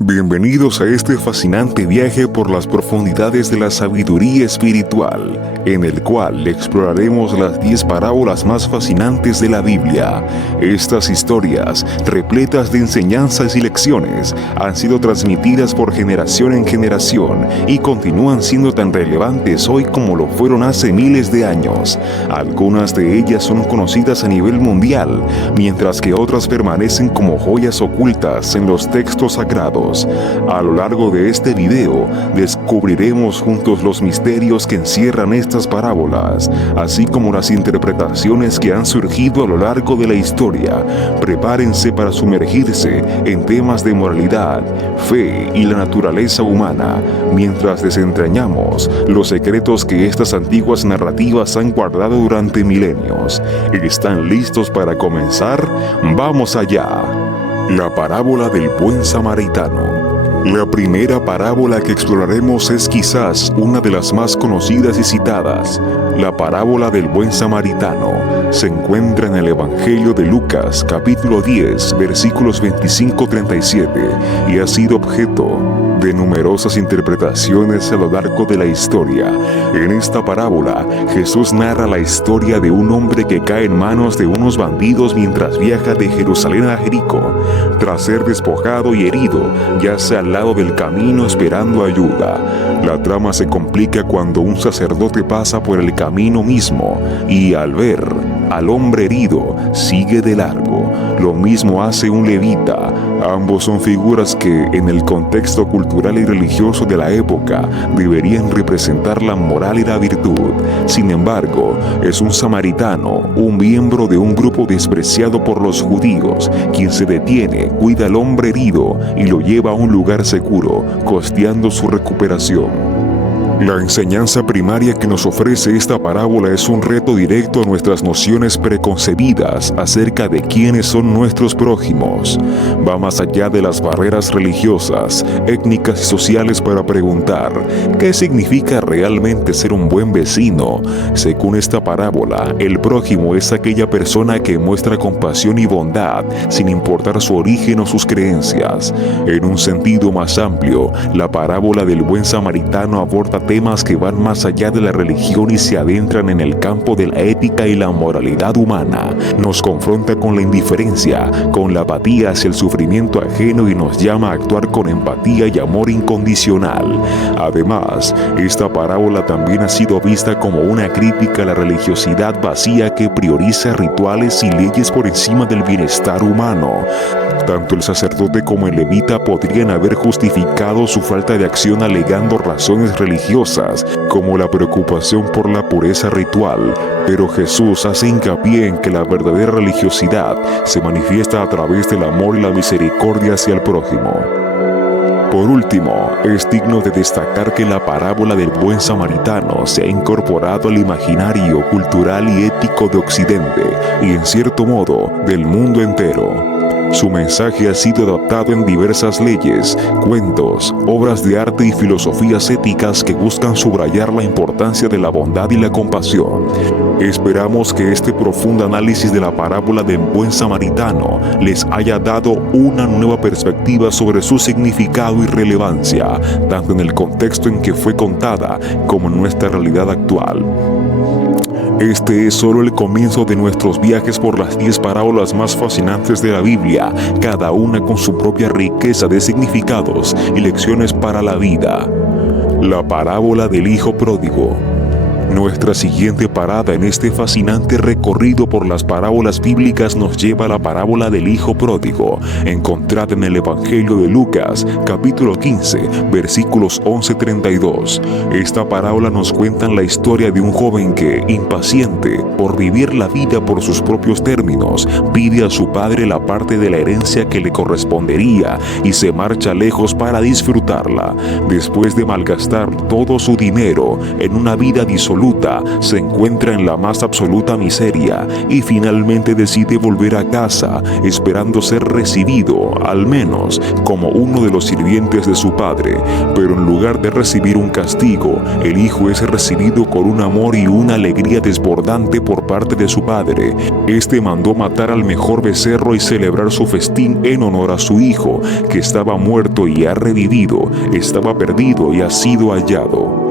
Bienvenidos a este fascinante viaje por las profundidades de la sabiduría espiritual, en el cual exploraremos las 10 parábolas más fascinantes de la Biblia. Estas historias, repletas de enseñanzas y lecciones, han sido transmitidas por generación en generación y continúan siendo tan relevantes hoy como lo fueron hace miles de años. Algunas de ellas son conocidas a nivel mundial, mientras que otras permanecen como joyas ocultas en los textos sagrados. A lo largo de este video, descubriremos juntos los misterios que encierran estas parábolas, así como las interpretaciones que han surgido a lo largo de la historia. Prepárense para sumergirse en temas de moralidad, fe y la naturaleza humana, mientras desentrañamos los secretos que estas antiguas narrativas han guardado durante milenios. ¿Están listos para comenzar? ¡Vamos allá! La parábola del buen samaritano. La primera parábola que exploraremos es quizás una de las más conocidas y citadas. La parábola del buen samaritano se encuentra en el Evangelio de Lucas, capítulo 10, versículos 25-37, y ha sido objeto de numerosas interpretaciones a lo largo de la historia. En esta parábola, Jesús narra la historia de un hombre que cae en manos de unos bandidos mientras viaja de Jerusalén a Jericó. Tras ser despojado y herido, yace al lado del camino esperando ayuda. La trama se complica cuando un sacerdote pasa por el camino mismo y, al ver al hombre herido, sigue de largo. Lo mismo hace un levita. Ambos son figuras que, en el contexto cultural y religioso de la época, deberían representar la moral y la virtud. Sin embargo, es un samaritano, un miembro de un grupo despreciado por los judíos, quien se detiene, cuida al hombre herido y lo lleva a un lugar seguro, costeando su recuperación. La enseñanza primaria que nos ofrece esta parábola es un reto directo a nuestras nociones preconcebidas acerca de quiénes son nuestros prójimos. Va más allá de las barreras religiosas, étnicas y sociales para preguntar, ¿qué significa realmente ser un buen vecino? Según esta parábola, el prójimo es aquella persona que muestra compasión y bondad sin importar su origen o sus creencias. En un sentido más amplio, la parábola del buen samaritano aborda temas que van más allá de la religión y se adentran en el campo de la ética y la moralidad humana. Nos confronta con la indiferencia, con la apatía hacia el sufrimiento ajeno y nos llama a actuar con empatía y amor incondicional. Además, esta parábola también ha sido vista como una crítica a la religiosidad vacía que prioriza rituales y leyes por encima del bienestar humano. Tanto el sacerdote como el levita podrían haber justificado su falta de acción alegando razones religiosas, como la preocupación por la pureza ritual, pero Jesús hace hincapié en que la verdadera religiosidad se manifiesta a través del amor y la misericordia hacia el prójimo. Por último, es digno de destacar que la parábola del buen samaritano se ha incorporado al imaginario cultural y ético de Occidente y, en cierto modo, del mundo entero. Su mensaje ha sido adaptado en diversas leyes, cuentos, obras de arte y filosofías éticas que buscan subrayar la importancia de la bondad y la compasión. Esperamos que este profundo análisis de la parábola del buen samaritano les haya dado una nueva perspectiva sobre su significado y relevancia, tanto en el contexto en que fue contada como en nuestra realidad actual. Este es solo el comienzo de nuestros viajes por las 10 parábolas más fascinantes de la Biblia, cada una con su propia riqueza de significados y lecciones para la vida. La parábola del hijo pródigo. Nuestra siguiente parada en este fascinante recorrido por las parábolas bíblicas nos lleva a la parábola del hijo pródigo, encontrada en el Evangelio de Lucas, capítulo 15, versículos 11-32. Esta parábola nos cuenta la historia de un joven que, impaciente por vivir la vida por sus propios términos, pide a su padre la parte de la herencia que le correspondería y se marcha lejos para disfrutarla. Después de malgastar todo su dinero en una vida disolada absoluta, se encuentra en la más absoluta miseria y finalmente decide volver a casa esperando ser recibido, al menos, como uno de los sirvientes de su padre. Pero en lugar de recibir un castigo, el hijo es recibido con un amor y una alegría desbordante por parte de su padre. Este mandó matar al mejor becerro y celebrar su festín en honor a su hijo, que estaba muerto y ha revivido, estaba perdido y ha sido hallado.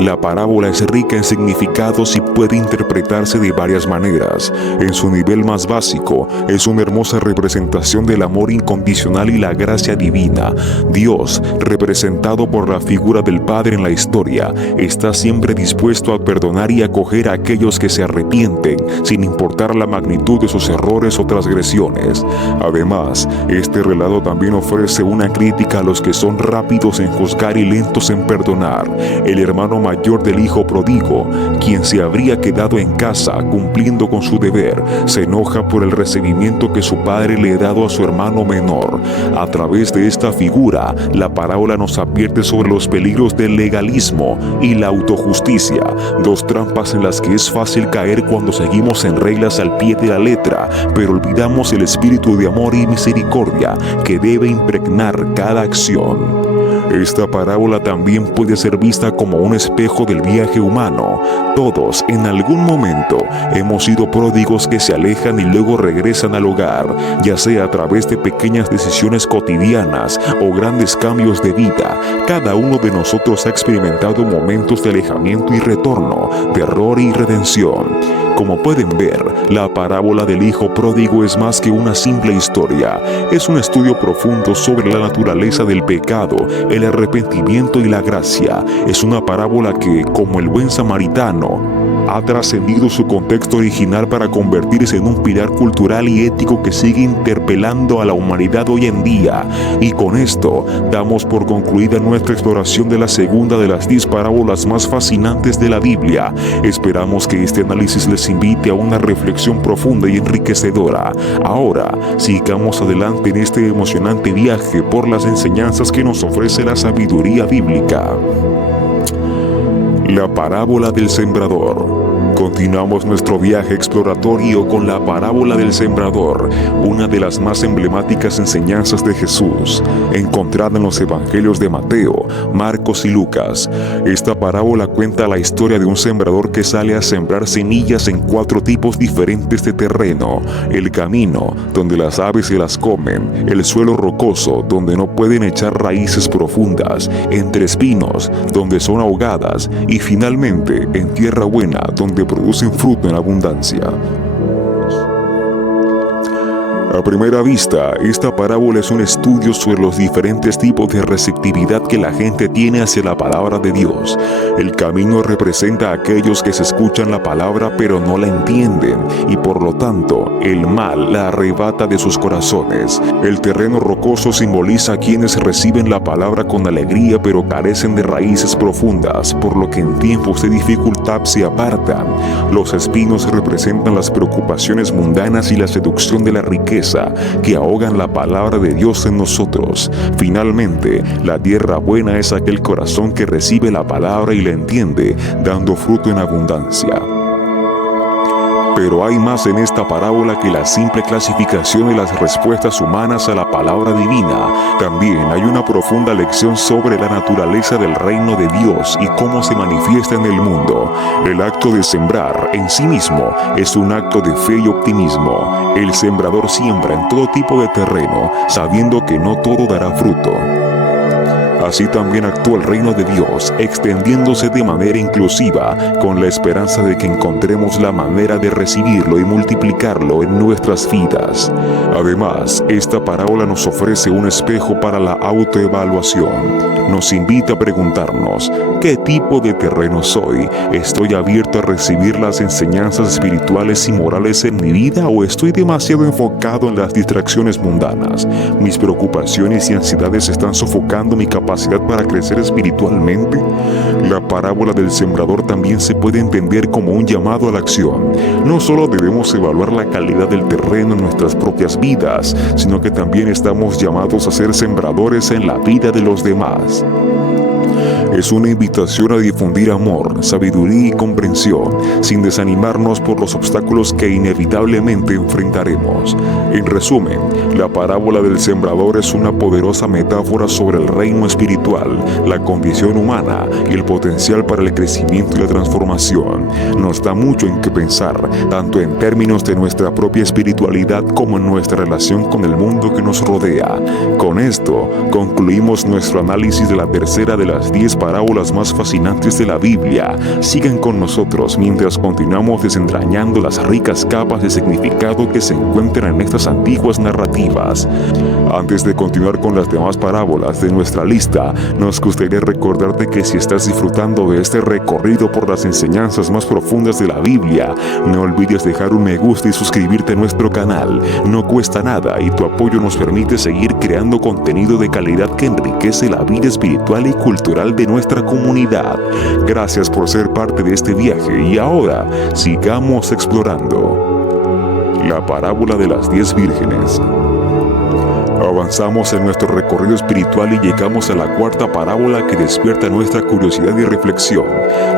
La parábola es rica en significados y puede interpretarse de varias maneras. En su nivel más básico, es una hermosa representación del amor incondicional y la gracia divina. Dios, representado por la figura del Padre en la historia, está siempre dispuesto a perdonar y acoger a aquellos que se arrepienten, sin importar la magnitud de sus errores o transgresiones. Además, este relato también ofrece una crítica a los que son rápidos en juzgar y lentos en perdonar. El hermano mayor del hijo pródigo, quien se habría quedado en casa cumpliendo con su deber, se enoja por el recibimiento que su padre le ha dado a su hermano menor. A través de esta figura, la parábola nos advierte sobre los peligros del legalismo y la autojusticia, dos trampas en las que es fácil caer cuando seguimos en reglas al pie de la letra, pero olvidamos el espíritu de amor y misericordia que debe impregnar cada acción. Esta parábola también puede ser vista como un espejo del viaje humano. Todos, en algún momento, hemos sido pródigos que se alejan y luego regresan al hogar, ya sea a través de pequeñas decisiones cotidianas o grandes cambios de vida. Cada uno de nosotros ha experimentado momentos de alejamiento y retorno, de error y redención. Como pueden ver, la parábola del hijo pródigo es más que una simple historia. Es un estudio profundo sobre la naturaleza del pecado, el arrepentimiento y la gracia. Es una parábola que, como el buen samaritano, ha trascendido su contexto original para convertirse en un pilar cultural y ético que sigue interpelando a la humanidad hoy en día. Y con esto, damos por concluida nuestra exploración de la segunda de las 10 parábolas más fascinantes de la Biblia. Esperamos que este análisis les invite a una reflexión profunda y enriquecedora. Ahora, sigamos adelante en este emocionante viaje por las enseñanzas que nos ofrece la sabiduría bíblica. La parábola del sembrador. Continuamos nuestro viaje exploratorio con la parábola del sembrador, una de las más emblemáticas enseñanzas de Jesús, encontrada en los evangelios de Mateo, Marcos y Lucas. Esta parábola cuenta la historia de un sembrador que sale a sembrar semillas en 4 tipos diferentes de terreno: el camino, donde las aves se las comen; el suelo rocoso, donde no pueden echar raíces profundas; entre espinos, donde son ahogadas; y finalmente en tierra buena, donde producen fruto en abundancia. A primera vista, esta parábola es un estudio sobre los diferentes tipos de receptividad que la gente tiene hacia la palabra de Dios. El camino representa a aquellos que se escuchan la palabra pero no la entienden, y por lo tanto, el mal la arrebata de sus corazones. El terreno rocoso simboliza a quienes reciben la palabra con alegría pero carecen de raíces profundas, por lo que en tiempos de dificultad se apartan. Los espinos representan las preocupaciones mundanas y la seducción de la riqueza, que ahogan la palabra de Dios en nosotros. Finalmente, la tierra buena es aquel corazón que recibe la palabra y la entiende, dando fruto en abundancia. Pero hay más en esta parábola que la simple clasificación de las respuestas humanas a la palabra divina. También hay una profunda lección sobre la naturaleza del reino de Dios y cómo se manifiesta en el mundo. El acto de sembrar en sí mismo es un acto de fe y optimismo. El sembrador siembra en todo tipo de terreno, sabiendo que no todo dará fruto. Así también actúa el reino de Dios, extendiéndose de manera inclusiva, con la esperanza de que encontremos la manera de recibirlo y multiplicarlo en nuestras vidas. Además, esta parábola nos ofrece un espejo para la autoevaluación. Nos invita a preguntarnos: ¿qué tipo de terreno soy? ¿Estoy abierto a recibir las enseñanzas espirituales y morales en mi vida, o estoy demasiado enfocado en las distracciones mundanas? ¿Mis preocupaciones y ansiedades están sofocando mi capacidad para crecer espiritualmente? La parábola del sembrador también se puede entender como un llamado a la acción. No solo debemos evaluar la calidad del terreno en nuestras propias vidas, sino que también estamos llamados a ser sembradores en la vida de los demás. Es una invitación a difundir amor, sabiduría y comprensión, sin desanimarnos por los obstáculos que inevitablemente enfrentaremos. En resumen, la parábola del sembrador es una poderosa metáfora sobre el reino espiritual, la condición humana y el potencial para el crecimiento y la transformación. Nos da mucho en qué pensar, tanto en términos de nuestra propia espiritualidad como en nuestra relación con el mundo que nos rodea. Con esto, concluimos nuestro análisis de la tercera de las 10 parábolas más fascinantes de la Biblia. Sigan con nosotros mientras continuamos desentrañando las ricas capas de significado que se encuentran en estas antiguas narrativas. Antes de continuar con las demás parábolas de nuestra lista, nos gustaría recordarte que si estás disfrutando de este recorrido por las enseñanzas más profundas de la Biblia, no olvides dejar un me gusta y suscribirte a nuestro canal. No cuesta nada y tu apoyo nos permite seguir creando contenido de calidad que enriquece la vida espiritual y cultural de nuestra comunidad. Gracias por ser parte de este viaje y ahora sigamos explorando la parábola de las 10 vírgenes. Avanzamos en nuestro recorrido espiritual y llegamos a la cuarta parábola que despierta nuestra curiosidad y reflexión,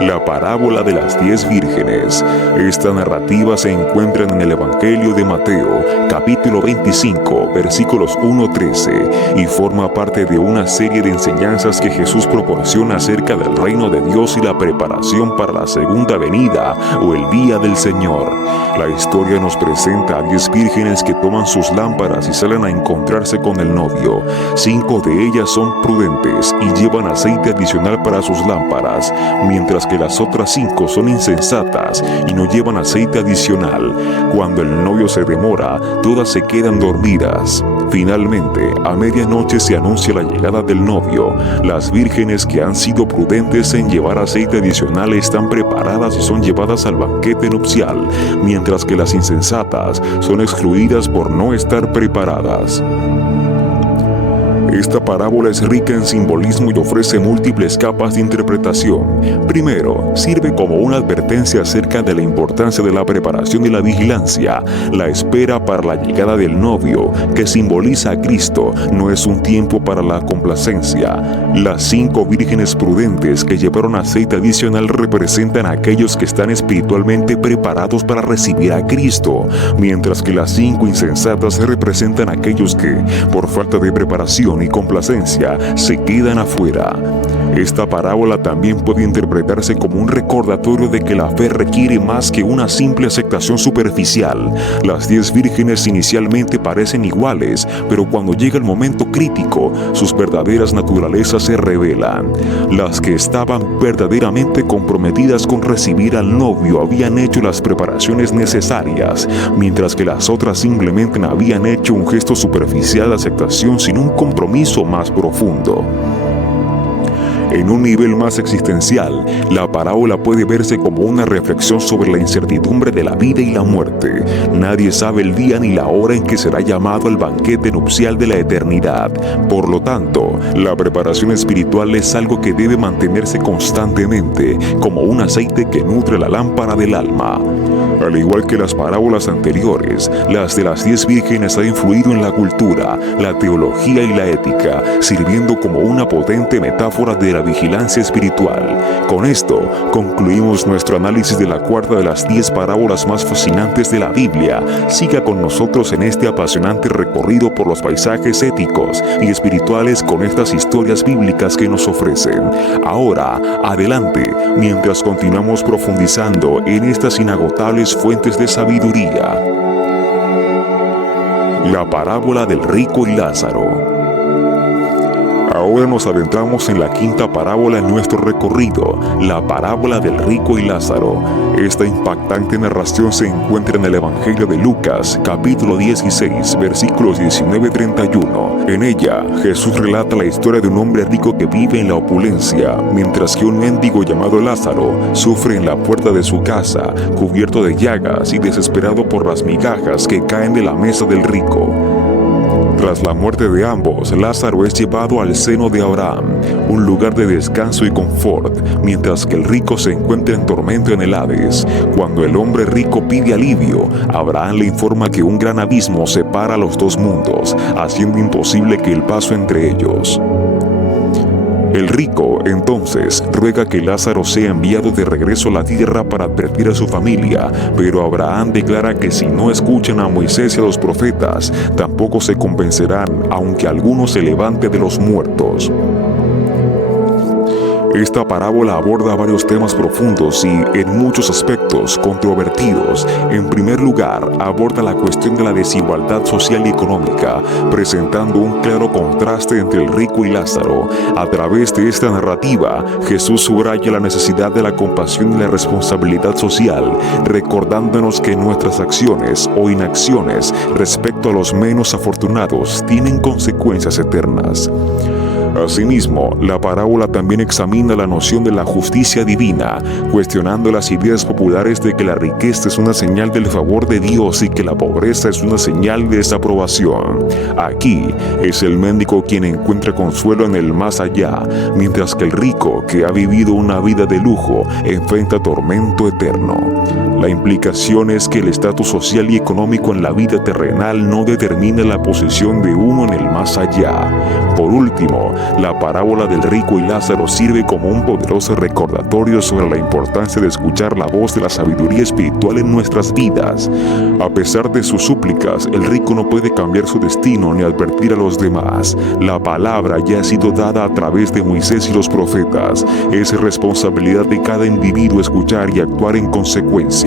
la parábola de las 10 vírgenes. Esta narrativa se encuentra en el Evangelio de Mateo, capítulo 25, versículos 1-13, y forma parte de una serie de enseñanzas que Jesús proporciona acerca del reino de Dios y la preparación para la segunda venida o el día del Señor. La historia nos presenta a 10 vírgenes que toman sus lámparas y salen a encontrarse con el novio. 5 de ellas son prudentes y llevan aceite adicional para sus lámparas, mientras que las otras 5 son insensatas y no llevan aceite adicional. Cuando el novio se demora, todas se quedan dormidas. Finalmente, a medianoche se anuncia la llegada del novio. Las vírgenes que han sido prudentes en llevar aceite adicional están preparadas y son llevadas al banquete nupcial, mientras que las insensatas son excluidas por no estar preparadas. Esta parábola es rica en simbolismo y ofrece múltiples capas de interpretación. Primero, sirve como una advertencia acerca de la importancia de la preparación y la vigilancia. La espera para la llegada del novio, que simboliza a Cristo, no es un tiempo para la complacencia. Las 5 vírgenes prudentes que llevaron aceite adicional representan a aquellos que están espiritualmente preparados para recibir a Cristo, mientras que las 5 insensatas representan a aquellos que, por falta de preparación y complacencia, se quedan afuera. Esta parábola también puede interpretarse como un recordatorio de que la fe requiere más que una simple aceptación superficial. Las 10 vírgenes inicialmente parecen iguales, pero cuando llega el momento crítico, sus verdaderas naturalezas se revelan. Las que estaban verdaderamente comprometidas con recibir al novio habían hecho las preparaciones necesarias, mientras que las otras simplemente habían hecho un gesto superficial de aceptación sin un compromiso más profundo. En un nivel más existencial, la parábola puede verse como una reflexión sobre la incertidumbre de la vida y la muerte. Nadie sabe el día ni la hora en que será llamado al banquete nupcial de la eternidad. Por lo tanto, la preparación espiritual es algo que debe mantenerse constantemente, como un aceite que nutre la lámpara del alma. Al igual que las parábolas anteriores, las de las 10 vírgenes han influido en la cultura, la teología y la ética, sirviendo como una potente metáfora de la vigilancia espiritual. Con esto, concluimos nuestro análisis de la cuarta de las 10 parábolas más fascinantes de la Biblia. Siga con nosotros en este apasionante recorrido por los paisajes éticos y espirituales con estas historias bíblicas que nos ofrecen. Ahora, adelante, mientras continuamos profundizando en estas inagotables fuentes de sabiduría. La parábola del rico y Lázaro. Ahora nos adentramos en la quinta parábola en nuestro recorrido, la parábola del rico y Lázaro. Esta impactante narración se encuentra en el Evangelio de Lucas, capítulo 16, versículos 19-31. En ella, Jesús relata la historia de un hombre rico que vive en la opulencia, mientras que un mendigo llamado Lázaro sufre en la puerta de su casa, cubierto de llagas y desesperado por las migajas que caen de la mesa del rico. Tras la muerte de ambos, Lázaro es llevado al seno de Abraham, un lugar de descanso y confort, mientras que el rico se encuentra en tormento en el Hades. Cuando el hombre rico pide alivio, Abraham le informa que un gran abismo separa los dos mundos, haciendo imposible que el paso entre ellos. El rico, entonces, ruega que Lázaro sea enviado de regreso a la tierra para advertir a su familia, pero Abraham declara que si no escuchan a Moisés y a los profetas, tampoco se convencerán, aunque alguno se levante de los muertos. Esta parábola aborda varios temas profundos y, en muchos aspectos, controvertidos. En primer lugar, aborda la cuestión de la desigualdad social y económica, presentando un claro contraste entre el rico y Lázaro. A través de esta narrativa, Jesús subraya la necesidad de la compasión y la responsabilidad social, recordándonos que nuestras acciones o inacciones respecto a los menos afortunados tienen consecuencias eternas. Asimismo, la parábola también examina la noción de la justicia divina, cuestionando las ideas populares de que la riqueza es una señal del favor de Dios y que la pobreza es una señal de desaprobación. Aquí es el mendigo quien encuentra consuelo en el más allá, mientras que el rico, que ha vivido una vida de lujo, enfrenta tormento eterno. La implicación es que el estatus social y económico en la vida terrenal no determina la posición de uno en el más allá. Por último, la parábola del rico y Lázaro sirve como un poderoso recordatorio sobre la importancia de escuchar la voz de la sabiduría espiritual en nuestras vidas. A pesar de sus súplicas, el rico no puede cambiar su destino ni advertir a los demás. La palabra ya ha sido dada a través de Moisés y los profetas. Es responsabilidad de cada individuo escuchar y actuar en consecuencia.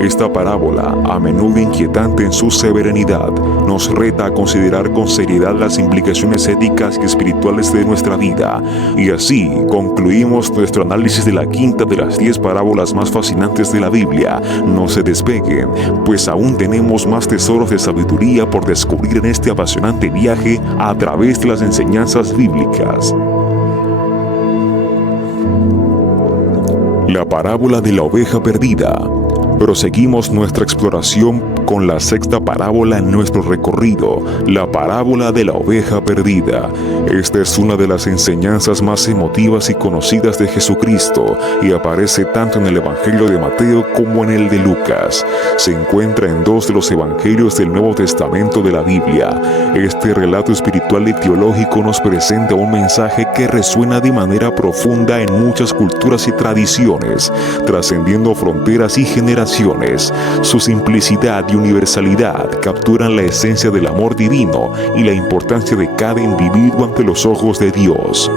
Esta parábola, a menudo inquietante en su severidad, nos reta a considerar con seriedad las implicaciones éticas y espirituales de nuestra vida. Y así concluimos nuestro análisis de la quinta de las 10 parábolas más fascinantes de la Biblia. No se despeguen, pues aún tenemos más tesoros de sabiduría por descubrir en este apasionante viaje a través de las enseñanzas bíblicas. La parábola de la oveja perdida. Proseguimos nuestra exploración con la sexta parábola en nuestro recorrido, la parábola de la oveja perdida. Esta es una de las enseñanzas más emotivas y conocidas de Jesucristo y aparece tanto en el Evangelio de Mateo como en el de Lucas. Se encuentra en 2 de los evangelios del Nuevo Testamento de la Biblia. Este relato espiritual y teológico nos presenta un mensaje que resuena de manera profunda en muchas culturas y tradiciones, trascendiendo fronteras y generaciones. Su simplicidad y universalidad capturan la esencia del amor divino y la importancia de cada individuo ante los ojos de Dios.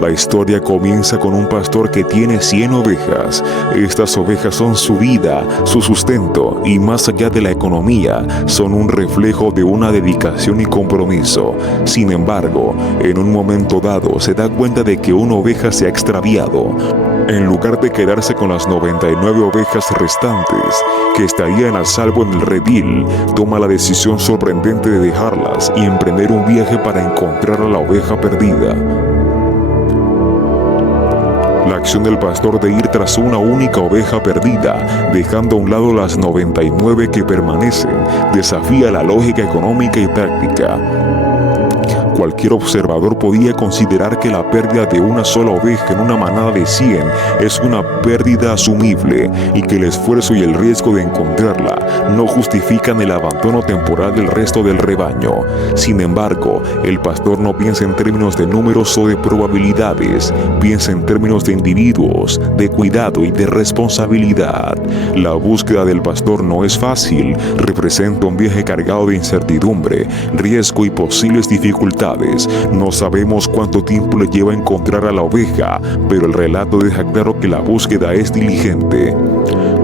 La historia comienza con un pastor que tiene 100 ovejas. Estas ovejas son su vida, su sustento y, más allá de la economía, son un reflejo de una dedicación y compromiso. Sin embargo, en un momento dado se da cuenta de que una oveja se ha extraviado. En lugar de quedarse con las 99 ovejas restantes, que estarían a salvo en el redil, toma la decisión sorprendente de dejarlas y emprender un viaje para encontrar a la oveja perdida. La acción del pastor de ir tras una única oveja perdida, dejando a un lado las 99 que permanecen, desafía la lógica económica y práctica. Cualquier observador podía considerar que la pérdida de una sola oveja en una manada de 100 es una pérdida asumible y que el esfuerzo y el riesgo de encontrarla no justifican el abandono temporal del resto del rebaño. Sin embargo, el pastor no piensa en términos de números o de probabilidades, piensa en términos de individuos, de cuidado y de responsabilidad. La búsqueda del pastor no es fácil, representa un viaje cargado de incertidumbre, riesgo y posibles dificultades. No sabemos cuánto tiempo le lleva a encontrar a la oveja, pero el relato deja claro que la búsqueda es diligente.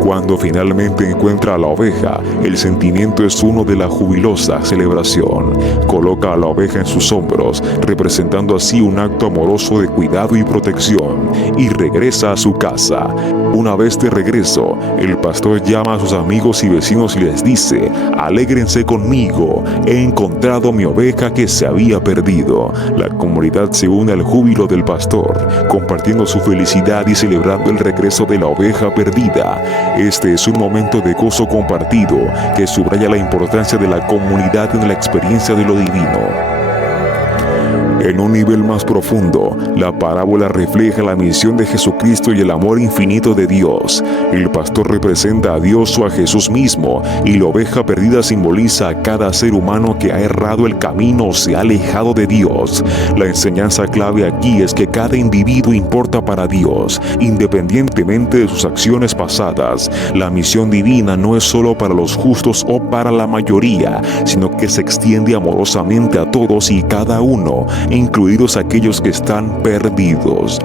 Cuando finalmente encuentra a la oveja, el sentimiento es uno de la jubilosa celebración. Coloca a la oveja en sus hombros, representando así un acto amoroso de cuidado y protección, y regresa a su casa. Una vez de regreso, el pastor llama a sus amigos y vecinos y les dice: «Alégrense conmigo, he encontrado mi oveja que se había perdido». La comunidad se une al júbilo del pastor, compartiendo su felicidad y celebrando el regreso de la oveja perdida. Este es un momento de gozo compartido que subraya la importancia de la comunidad en la experiencia de lo divino. En un nivel más más profundo, la parábola refleja la misión de Jesucristo y el amor infinito de Dios. El pastor representa a Dios o a Jesús mismo, y la oveja perdida simboliza a cada ser humano que ha errado el camino o se ha alejado de Dios. La enseñanza clave aquí es que cada individuo importa para Dios, independientemente de sus acciones pasadas. La misión divina no es solo para los justos o para la mayoría, sino que se extiende amorosamente a todos y cada uno, incluidos aquellos que están perdidos.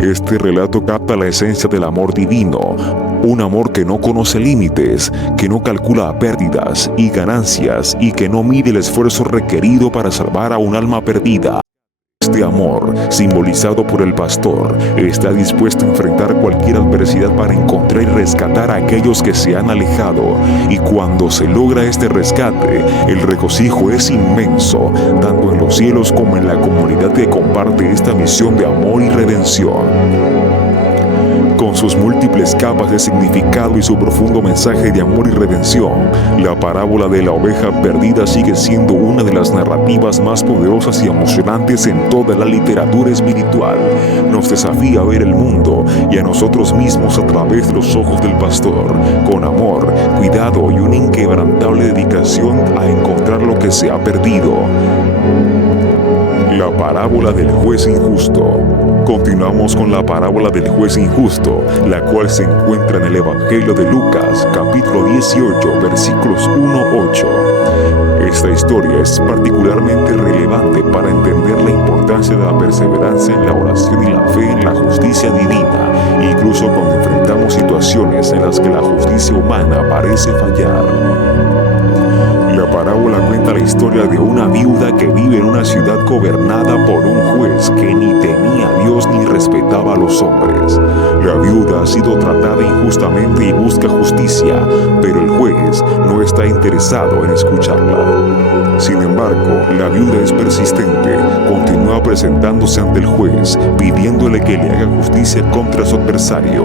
Este relato capta la esencia del amor divino, un amor que no conoce límites, que no calcula pérdidas y ganancias y que no mide el esfuerzo requerido para salvar a un alma perdida. Este amor, simbolizado por el pastor, está dispuesto a enfrentar cualquier adversidad para encontrar y rescatar a aquellos que se han alejado. Y cuando se logra este rescate, el regocijo es inmenso, tanto en los cielos como en la comunidad que comparte esta misión de amor y redención. Con sus múltiples capas de significado y su profundo mensaje de amor y redención, la parábola de la oveja perdida sigue siendo una de las narrativas más poderosas y emocionantes en toda la literatura espiritual. Nos desafía a ver el mundo y a nosotros mismos a través de los ojos del pastor, con amor, cuidado y una inquebrantable dedicación a encontrar lo que se ha perdido. La parábola del juez injusto. Continuamos con la parábola del juez injusto, la cual se encuentra en el Evangelio de Lucas, capítulo 18, versículos 1-8. Esta historia es particularmente relevante para entender la importancia de la perseverancia en la oración y la fe en la justicia divina, incluso cuando enfrentamos situaciones en las que la justicia humana parece fallar. La parábola cuenta la historia de una viuda que vive en una ciudad gobernada por un juez que ni temía a Dios ni respetaba a los hombres. La viuda ha sido tratada injustamente y busca justicia, pero el juez no está interesado en escucharla. Sin embargo, la viuda es persistente, continúa presentándose ante el juez, pidiéndole que le haga justicia contra su adversario.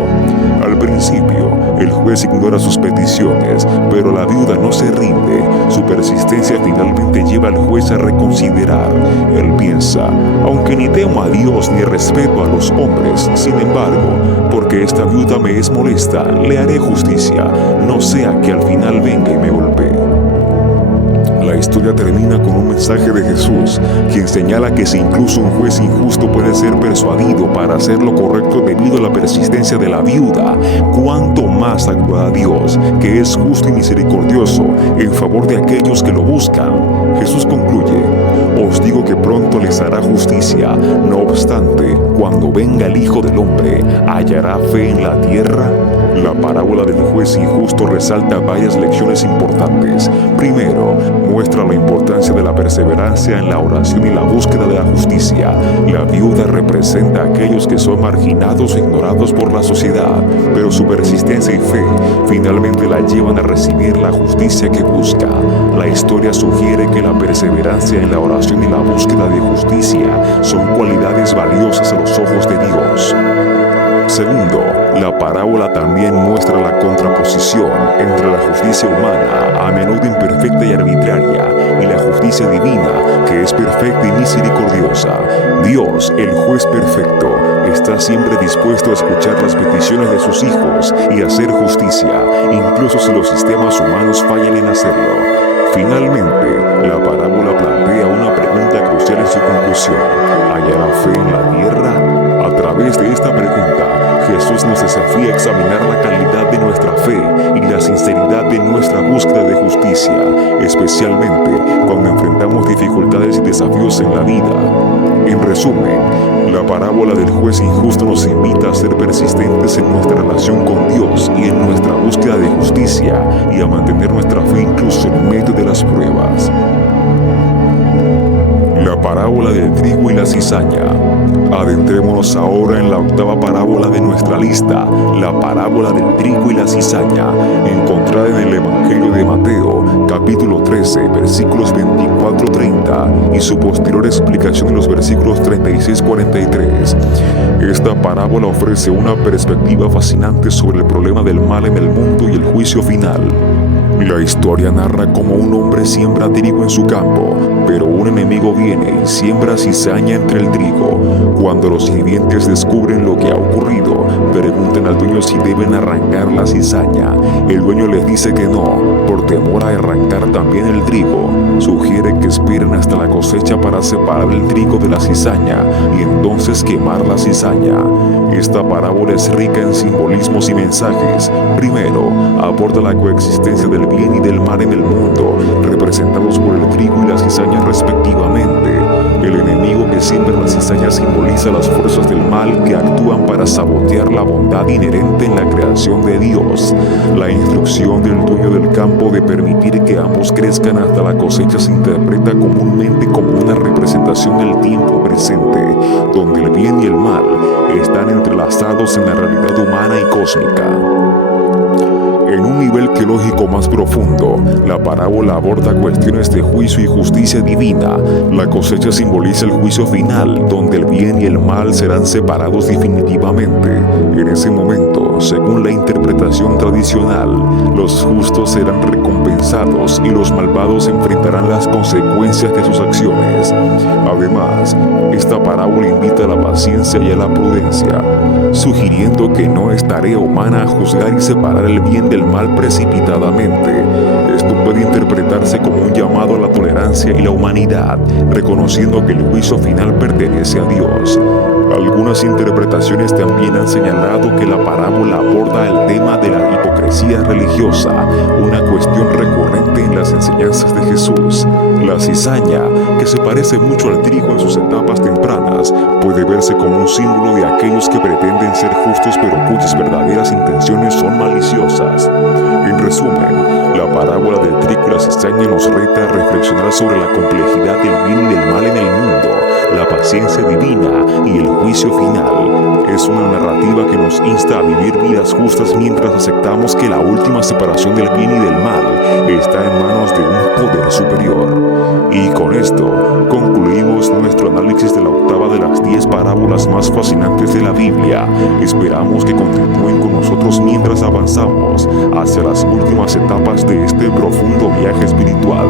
Al principio, el juez ignora sus peticiones, pero la viuda no se rinde. Su persistencia finalmente lleva al juez a reconsiderar. Él piensa, aunque ni temo a Dios ni respeto a los hombres, sin embargo, porque esta viuda me es molesta, le haré justicia, no sea que al final venga y me golpee. La historia termina con un mensaje de Jesús, quien señala que si incluso un juez injusto puede ser persuadido para hacer lo correcto debido a la persistencia de la viuda, ¿cuánto más actuará Dios, que es justo y misericordioso, en favor de aquellos que lo buscan? Jesús concluye, os digo que pronto les hará justicia. No obstante, cuando venga el Hijo del Hombre, ¿hallará fe en la tierra? La parábola del juez injusto resalta varias lecciones importantes. Primero, muestra la importancia de la perseverancia en la oración y la búsqueda de la justicia. La viuda representa a aquellos que son marginados o ignorados por la sociedad, pero su persistencia y fe finalmente la llevan a recibir la justicia que busca. La historia sugiere que la perseverancia en la oración y la búsqueda de justicia son cualidades valiosas a los ojos de Dios. Segundo, la parábola también muestra la contraposición entre la justicia humana, a menudo imperfecta y arbitraria, y la justicia divina, que es perfecta y misericordiosa. Dios, el juez perfecto, está siempre dispuesto a escuchar las peticiones de sus hijos y hacer justicia, incluso si los sistemas humanos fallan en hacerlo. Finalmente, la parábola plantea una pregunta crucial en su conclusión: ¿hallará fe en la tierra? A través de esta pregunta, Jesús nos desafía a examinar la calidad de nuestra fe y la sinceridad de nuestra búsqueda de justicia, especialmente cuando enfrentamos dificultades y desafíos en la vida. En resumen, la parábola del juez injusto nos invita a ser persistentes en nuestra relación con Dios y en nuestra búsqueda de justicia, y a mantener nuestra fe incluso en medio de las pruebas. La parábola del trigo y la cizaña. Adentrémonos ahora en la octava parábola de nuestra lista, la parábola del trigo y la cizaña, encontrada en el Evangelio de Mateo, capítulo 13, versículos 24-30, y su posterior explicación en los versículos 36-43. Esta parábola ofrece una perspectiva fascinante sobre el problema del mal en el mundo y el juicio final. La historia narra cómo un hombre siembra trigo en su campo, Pero un enemigo viene y siembra cizaña entre el trigo. Cuando los sirvientes descubren lo que ha ocurrido, preguntan al dueño si deben arrancar la cizaña. El dueño les dice que no, por temor a arrancar también el trigo. Sugiere que esperen hasta la cosecha para separar el trigo de la cizaña y entonces quemar la cizaña. Esta parábola es rica en simbolismos y mensajes. Primero, aborda la coexistencia del bien y del mal en el mundo, representados por el trigo y la cizaña respectivamente. El enemigo que siembra la cizaña simboliza las fuerzas del mal que actúan para sabotear la bondad inherente en la creación de Dios. La instrucción del dueño del campo de permitir que ambos crezcan hasta la cosecha se interpreta comúnmente como una representación del tiempo presente, donde el bien y el mal están entrelazados en la realidad humana y cósmica. En un nivel teológico más profundo, la parábola aborda cuestiones de juicio y justicia divina. La cosecha simboliza el juicio final, donde el bien y el mal serán separados definitivamente. En ese momento, según la interpretación tradicional, los justos serán recompensados y los malvados enfrentarán las consecuencias de sus acciones. Además, esta parábola invita a la paciencia y a la prudencia, sugiriendo que no es tarea humana juzgar y separar el bien del mal precipitadamente. Esto puede interpretarse como un llamado a la tolerancia y la humanidad, reconociendo que el juicio final pertenece a Dios. Algunas interpretaciones también han señalado que la parábola aborda el tema de la hipocresía religiosa, una cuestión recurrente en las enseñanzas de Jesús. La cizaña, que se parece mucho al trigo en sus etapas tempranas, puede verse como un símbolo de aquellos que pretenden ser justos pero cuyas verdaderas intenciones son maliciosas. En resumen, la parábola del trigo y la cizaña nos reta a reflexionar sobre la complejidad del bien y del mal en el mundo, la paciencia divina y el juicio final. Es una narrativa que nos insta a vivir vidas justas mientras aceptamos que la última separación del bien y del mal está en manos de un poder superior. Y con esto concluimos nuestro análisis de la octava de las 10 parábolas más fascinantes de la Biblia. Esperamos que continúen con nosotros mientras avanzamos hacia las últimas etapas de este profundo viaje espiritual.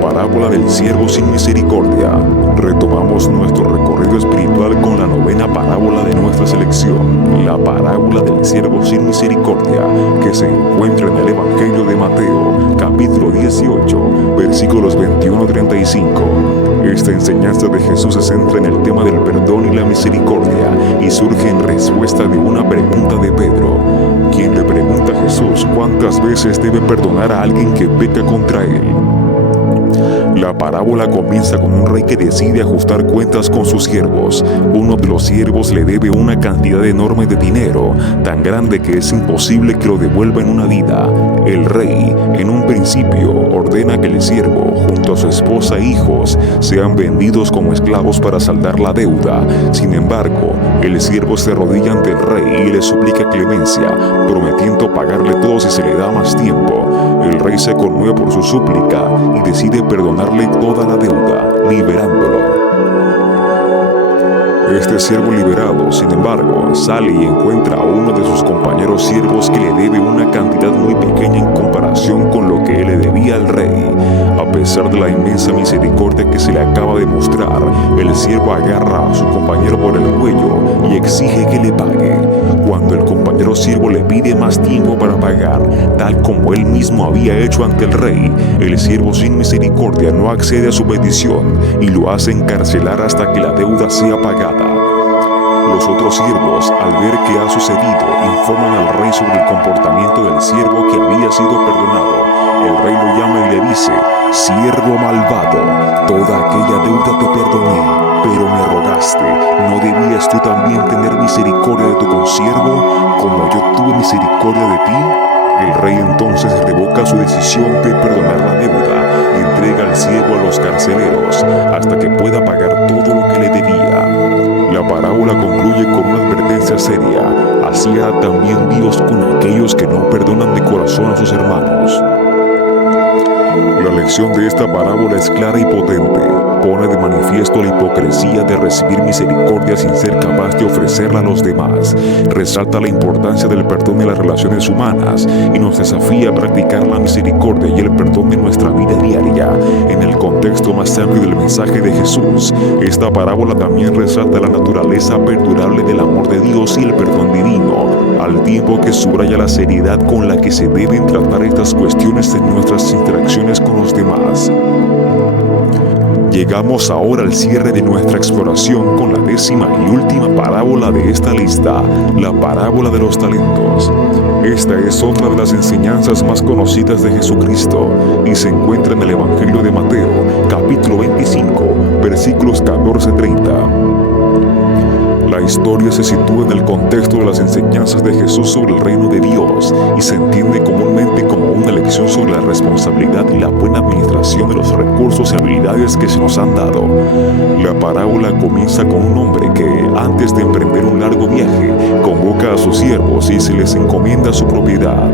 Parábola del siervo sin misericordia. Retomamos nuestro recorrido espiritual con la novena parábola de nuestra selección, la parábola del siervo sin misericordia, que se encuentra en el Evangelio de Mateo, capítulo 18, versículos 21-35. Esta enseñanza de Jesús se centra en el tema del perdón y la misericordia y surge en respuesta de una pregunta de Pedro, quien le pregunta a Jesús cuántas veces debe perdonar a alguien que peca contra él. La parábola comienza con un rey que decide ajustar cuentas con sus siervos. Uno de los siervos le debe una cantidad enorme de dinero, tan grande que es imposible que lo devuelva en una vida. El rey, en un principio, ordena que el siervo, junto a su esposa e hijos, sean vendidos como esclavos para saldar la deuda. Sin embargo, el siervo se arrodilla ante el rey y le suplica clemencia, prometiendo pagarle todo si se le da más tiempo. El rey se conmueve por su súplica y decide perdonarle toda la deuda, liberándolo. Este siervo liberado, sin embargo, sale y encuentra a uno de sus compañeros siervos que le debe una cantidad muy pequeña en comparación con lo que él le debía al rey. A pesar de la inmensa misericordia que se le acaba de mostrar, el siervo agarra a su compañero por el cuello y exige que le pague. Cuando el compañero siervo le pide más tiempo para pagar, tal como él mismo había hecho ante el rey, el siervo sin misericordia no accede a su petición y lo hace encarcelar hasta que la deuda sea pagada. Los otros siervos, al ver qué ha sucedido, informan al rey sobre el comportamiento del siervo que había sido perdonado. El rey lo llama y le dice: «Siervo malvado, toda aquella deuda te perdoné, pero me rogaste, ¿no debías tú también tener misericordia de tu consiervo, como yo tuve misericordia de ti?» El rey entonces revoca su decisión de perdonar la deuda y entrega al siervo a los carceleros hasta que pueda pagar todo lo que le debía. La parábola concluye con una advertencia seria: así hará también Dios con aquellos que no perdonan de corazón a sus hermanos. La lección de esta parábola es clara y potente. Pone de manifiesto la hipocresía de recibir misericordia sin ser capaz de ofrecerla a los demás. Resalta la importancia del perdón en las relaciones humanas y nos desafía a practicar la misericordia y el perdón en nuestra vida diaria. En el contexto más amplio del mensaje de Jesús, esta parábola también resalta la naturaleza perdurable del amor de Dios y el perdón divino, al tiempo que subraya la seriedad con la que se deben tratar estas cuestiones en nuestras interacciones con los demás. Llegamos ahora al cierre de nuestra exploración con la 10ª y última parábola de esta lista, la parábola de los talentos. Esta es otra de las enseñanzas más conocidas de Jesucristo y se encuentra en el Evangelio de Mateo, capítulo 25, versículos 14-30. La historia se sitúa en el contexto de las enseñanzas de Jesús sobre el reino de Dios y se entiende comúnmente como una lección sobre la responsabilidad y la buena administración de los recursos y habilidades que se nos han dado. La parábola comienza con un hombre que, antes de emprender un largo viaje, convoca a sus siervos y se les encomienda su propiedad.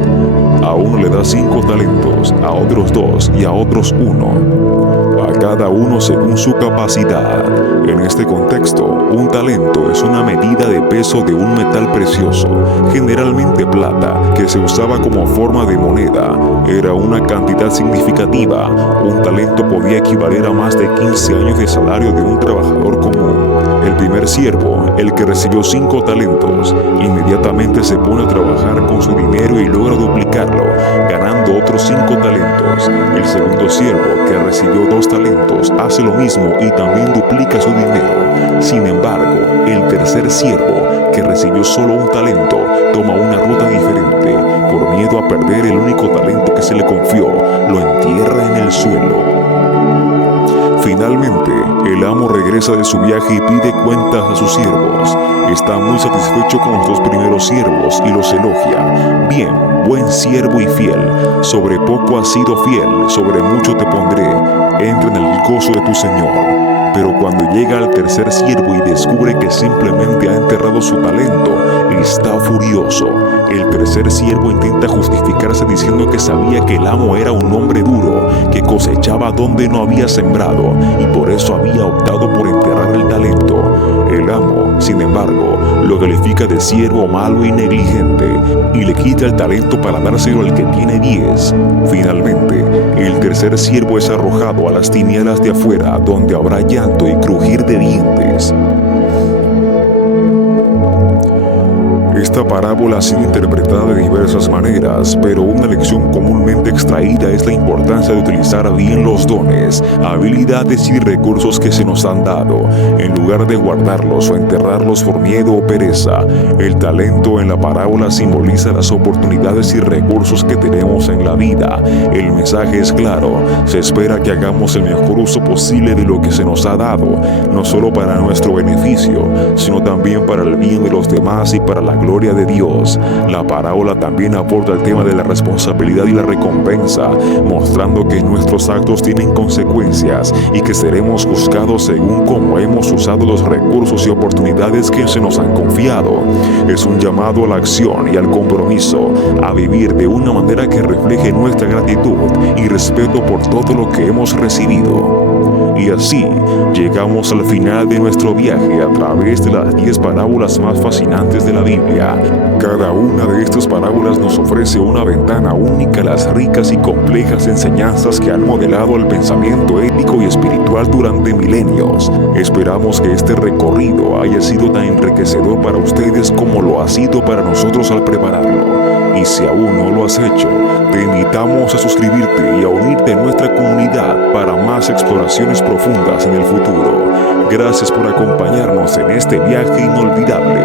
A uno le da 5 talentos, a otros 2 y a otros 1. A cada uno según su capacidad. En este contexto, un talento es una medida de peso de un metal precioso, generalmente plata, que se usaba como forma de moneda. Era una cantidad significativa. Un talento podía equivaler a más de 15 años de salario de un trabajador común. El primer siervo, el que recibió 5 talentos, inmediatamente se pone a trabajar con su dinero y logra duplicarlo, ganando otros 5 talentos. El segundo siervo, que recibió 2 talentos, hace lo mismo y también duplica su dinero. Sin embargo, el tercer siervo, que recibió solo 1 talento, toma una ruta diferente. Por miedo a perder el único talento que se le confió, lo entierra en el suelo. Finalmente, el amo regresa de su viaje y pide cuentas a sus siervos. Está muy satisfecho con los 2 primeros siervos y los elogia. Bien, buen siervo y fiel. Sobre poco has sido fiel, sobre mucho te pondré. Entra en el gozo de tu Señor. Pero cuando llega al tercer siervo y descubre que simplemente ha enterrado su talento, está furioso. El tercer siervo intenta justificarse diciendo que sabía que el amo era un hombre duro, que cosechaba donde no había sembrado y por eso había optado por enterrar el talento. El amo, sin embargo, lo califica de siervo malo y negligente y le quita el talento para dárselo al que tiene 10. Finalmente, el tercer siervo es arrojado a las tinieblas de afuera, donde habrá llanto y crujir de dientes. Esta parábola ha sido interpretada de diversas maneras, pero una lección comúnmente extraída es la importancia de utilizar bien los dones, habilidades y recursos que se nos han dado, en lugar de guardarlos o enterrarlos por miedo o pereza. El talento en la parábola simboliza las oportunidades y recursos que tenemos en la vida. El mensaje es claro: se espera que hagamos el mejor uso posible de lo que se nos ha dado, no solo para nuestro beneficio, sino también para el bien de los demás y para la gloria de Dios. La parábola también aporta el tema de la responsabilidad y la recompensa, mostrando que nuestros actos tienen consecuencias y que seremos juzgados según cómo hemos usado los recursos y oportunidades que se nos han confiado. Es un llamado a la acción y al compromiso, a vivir de una manera que refleje nuestra gratitud y respeto por todo lo que hemos recibido. Y así llegamos al final de nuestro viaje a través de las 10 parábolas más fascinantes de la Biblia. Cada una de estas parábolas nos ofrece una ventana única a las ricas y complejas enseñanzas que han modelado el pensamiento ético y espiritual durante milenios. Esperamos que este recorrido haya sido tan enriquecedor para ustedes como lo ha sido para nosotros al prepararlo. Y si aún no lo has hecho, te invitamos a suscribirte y a unirte a nuestra comunidad para más exploraciones profundas en el futuro. Gracias por acompañarnos en este viaje inolvidable.